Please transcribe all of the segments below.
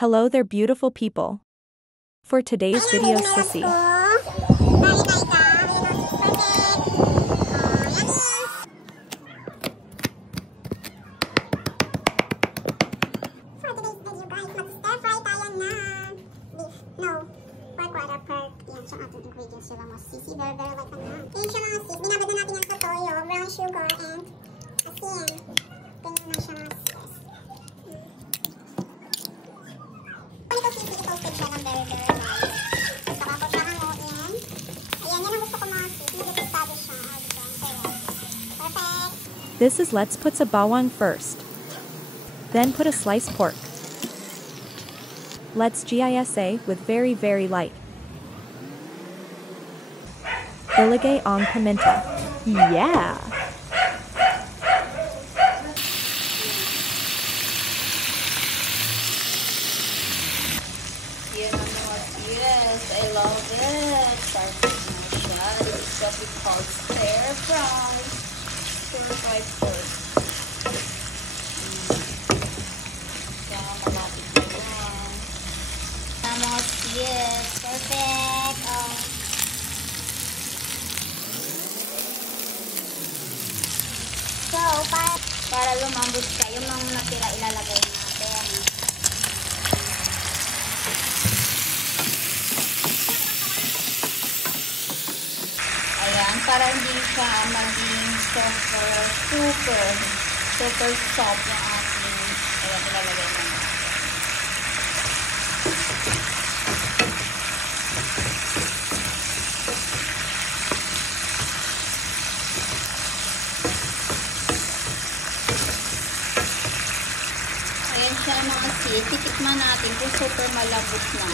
Hello there beautiful people. For today's video, Sissy. Sissy, very light na. Yan siya mga sis. Binabad na natin yan sa toyo, brown sugar, and asin. Ganyan na siya mga sis. Ito sisi, itoasted siya ng very light. Saka ko siya hanguin. Ayan, yan ang gusto ko mga sis. Nagtitado siya. Perfect. This is let's put sa bawang first. Then put a sliced pork. Let's gisa with very light. Ilagay ang paminta. Yeah! Yes, I love it. Perfect na siya. This is what we call stir fry. Stir fry pork. Kaya malapit na yan. Vamos, yes. Perfect. So, Para lumambot siya, yung mga natira ilalagay natin. Ayan, para hindi siya maging super soft yung ating, ayan, ilalagay natin. Ayan siya mga sis, titikman natin kung super malabot na.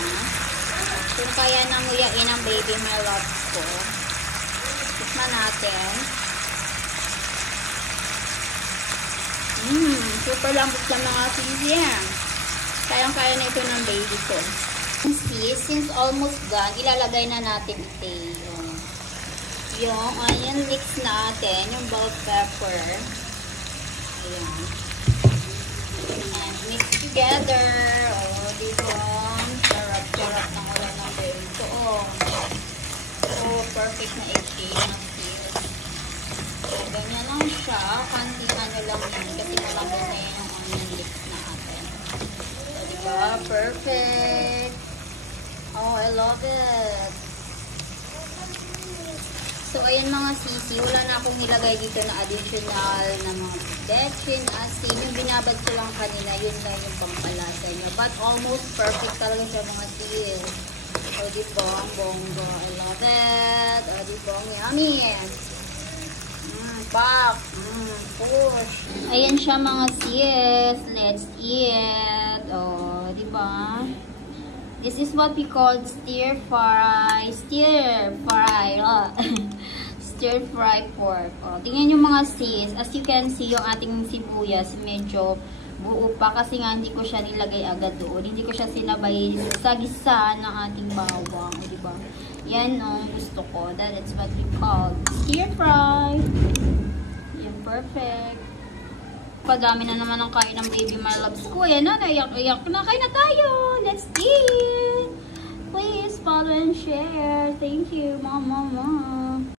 Kung kaya nanguyain ang baby my loves ko. Tikman natin. Super lambot lang mga sis yan. Kayang-kaya na ito ng baby ko. Sis, since almost done, ilalagay na natin ito yung onion leeks natin, yung bell pepper. Ayan. And mix together. Oh, diba? Sarap-sarap ng ulan ng baby ko. Oh, perfect na exchange ng sis. So, ganyan lang siya. Kantihan nyo lang yan. Kasi malagay na yun yung onion leeks natin. So, diba? Perfect. Oh, I love it. So, ayan mga sisi, wala na akong nilagay dito na additional na mga protection, asin. Yung binabad ko lang kanina, yun lang yung pampalasa niya. But almost perfect talaga sa mga sis. O, diba? Ang bongga. I love it. O, diba? Ang yummy. Pak. Push. Ayan siya mga sis. Let's eat. O, diba? This is what we call stir fry pork. O, tingnan nyo mga sis. As you can see, yung ating sibuyas medyo buo pa kasi nga hindi ko siya nilagay agad doon. Hindi ko siya sinabay sa gisa ng ating bawang. O, diba? Yan ang gusto ko. That is what we call stir fry. Yan, perfect. Padami na naman ang kain ng baby my loves ko. Ayan na, naiyak-iyak na. Kain na tayo. Let's eat. Please follow and share. Thank you, mama.